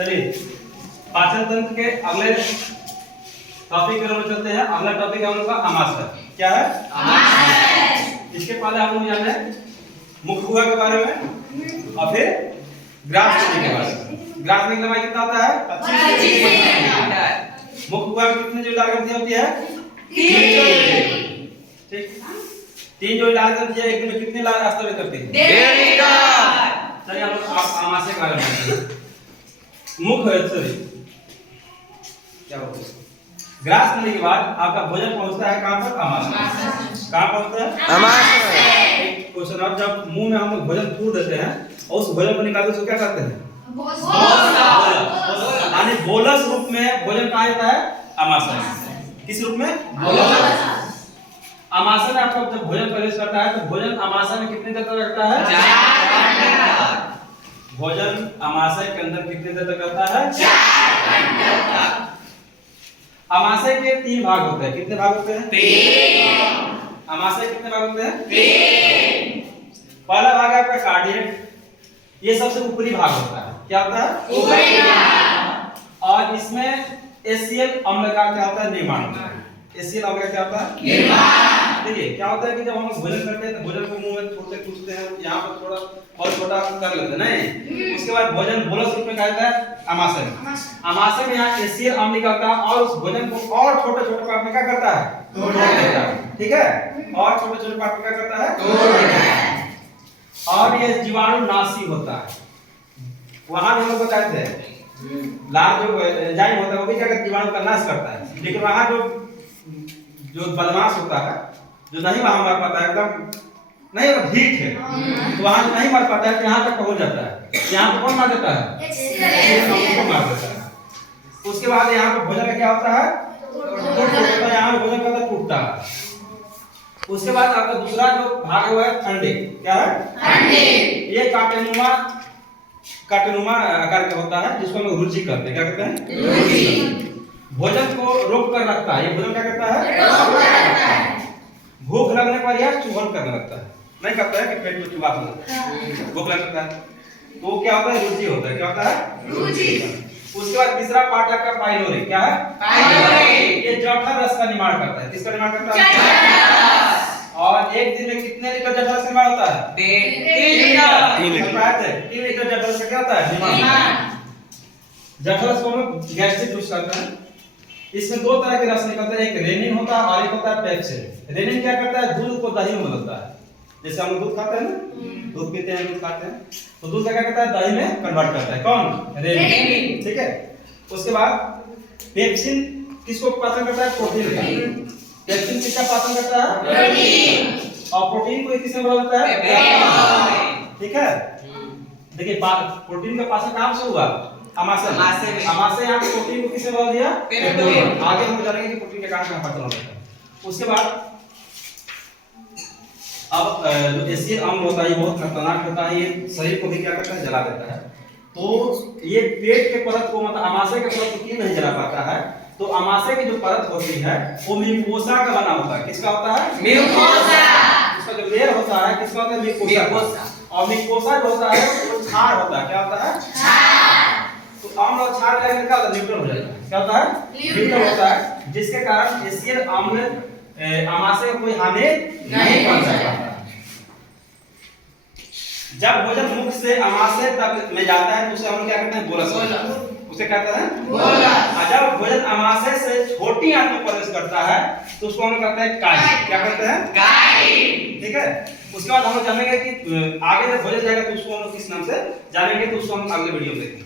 चलिए पाचन तंत्र के अगले टॉपिक पर चलते हैं। अगला टॉपिक है हम लोग का आमाशय। क्या है? आमाशय। इसके पहले हम लोग जाने मुख गुहा के बारे में और फिर ग्रास नली के बारे में। ग्रास नली की लंबाई कितना होता है? 25 मुख गुहा में कितने जोड़ी लाल ग्रंथि होती है? 3। ठीक, 3 जोड़ी लाल ग्रंथि एक दिन में कितने लाल रास्ते करती है? 1.5। चलिए हम लोग आमाशय के बारे में जानते हैं। मुख क्या बोलते हैं? ग्रास नली के बाद आपका भोजन पहुंचता है कहां पर? आमाशय। कहां पहुंचता है? आमाशय। एक क्वेश्चन, अब जब मुंह में हम लोग भोजन फूड देते हैं और उस भोजन को निकालते हैं तो क्या करते हैं? यानी बोलस रूप में भोजन कहां आता है? आमाशय। किस रूप में? बोलस। आमाशय में आपका जब भोजन प्रवेश करता है तो भोजन आमाशय में कितनी देर तक रहता है? 4 घंटे। भोजन आमाशय के अंदर कितनी देर तक रहता है? 4 घंटे तक। आमाशय के 3 भाग होते हैं। कितने भाग होते हैं? 3। आमाशय कितने भाग होते हैं? 3। पहला भाग है आपका कार्डियक, ये सबसे ऊपरी भाग होता है। क्या होता है? ऊपरी भाग। और इसमें एसियल अम्ल का क्या होता है? निर्माण होता है। एसियल अम्ल का क्या होता है? निर्माण। देखिए क्या होता है कि जब हम लोग भोजन करते हैं तो भोजन को मुंह में छोटे टूटते हैं, यहाँ पर थोड़ा और छोटा कर लेते हैं नहीं, उसके बाद भोजन बोलस रूप में क्या होता है? आमाशय में। आमाशय में यहाँ एसियल अम्ल निकलता है और उस भोजन को और छोटे छोटे पार्ट में क्या करता है? तोड़ देता है। ठीक है, और छोटे छोटे पार्ट में क्या करता है? तोड़ देता है। और ये जीवाणु नाशी होता है। वहां भी हम लोग बताते हैं लाल जो एंजाइम होता है वो भी क्या करता है? जीवाणु का नाश करता है। लेकिन वहां जो बदमाश होता है, जो नहीं वहां मर पाता है, एकदम नहीं अगर हीट है तो वहां नहीं मर पाता है, यहाँ तक पहुंच जाता है। यहाँ पे कौन मार देता है? को मार देता है। उसके बाद यहाँ पे भोजन का क्या होता है? यहाँ पे भोजन का टूटता है। उसके बाद आपका दूसरा जो भाग है वो है ठंडे। क्या है? ठंडे। ये काटेनुमा आकार का होता है जिसको हम लोग रुचि करते हैं। क्या कहते हैं? रुचि। भोजन को रोक कर रखता है। ये भोजन क्या करता है? रोक कर रखता है। भूख लगने पर यह चूहन करने लगता है, नहीं करता है कि पेट में चूहा हो, भूख लगता है तो क्या होता है? रुचि होता है। क्या होता है? रुचि। उसके बाद तीसरा पार्ट आपका पाइलोरी। क्या है? पाइलोरी। ये जठर रस का निर्माण करता है। किसका निर्माण करता है? जठर रस। और एक दिन में कितने लीटर जठर रस निर्माण होता है? 3 लीटर। 3 लीटर जठर रस क्या होता है? निर्माण। जठर रस को हम गैस्ट्रिक जूस कहते हैं। इसमें 2 तरह के रस निकलते हैं, एक रेनिन होता है और एक होता है पेप्सिन। रेनिन क्या करता है? दूध को दही में बदलता है। जैसे हम दूध खाते हैं ना, दूध पीते हैं, दूध खाते हैं, तो दूध क्या करता है? दही में कन्वर्ट करता है। कौन? रेनिन। ठीक है। उसके बाद पेप्सिन किसको पाचन करता है? प्रोटीन का। पेप्सिन किसका पाचन करता है? प्रोटीन। और प्रोटीन को किसमें बदलता है? ठीक है। देखिए प्रोटीन का पाचन कहां से हुआ? आमाशय में। आमाशय यहाँ पे प्रोटीन को किसने बदल दिया? पेट में। आगे हम जानेंगे कि प्रोटीन के कारण कहां पाचन होता है। उसके बाद अब जो एसिड अम्ल होता है ये बहुत खतरनाक होता है। ये शरीर को भी क्या करता है? जला देता है। तो ये पेट के परत को मतलब आमाशय के परत को क्यों नहीं जला पाता है? तो आमाशय की जो परत होती है वो म्यूकोसा का बना होता है। किसका होता है? म्यूकोसा। इसका जो लेयर होता है किसका होता है? म्यूकोसा। और म्यूकोसा जो होता है वो क्षार होता है। क्या होता है? क्षार। तो अम्ल और क्षार का क्या होता है? न्यूट्रल हो जाता है। क्या होता है? न्यूट्रल होता है, जिसके कारण एसिड अम्ल आमाशय को कोई हानि नहीं पहुंचाता। जब भोजन मुख से आमाशय तक में जाता है तो उसे हम क्या कहते हैं? बोलस। उसे कहते हैं बोलस। और जब भोजन आमाशय से छोटी आंत में प्रवेश करता है तो उसको हम कहते हैं काई। क्या कहते हैं? काई। ठीक है। उसके बाद हम लोग जानेंगे कि आगे जब भोजन जाएगा तो उसको हम किस नाम से जानेंगे, तो उसको हम अगले वीडियो में देखेंगे।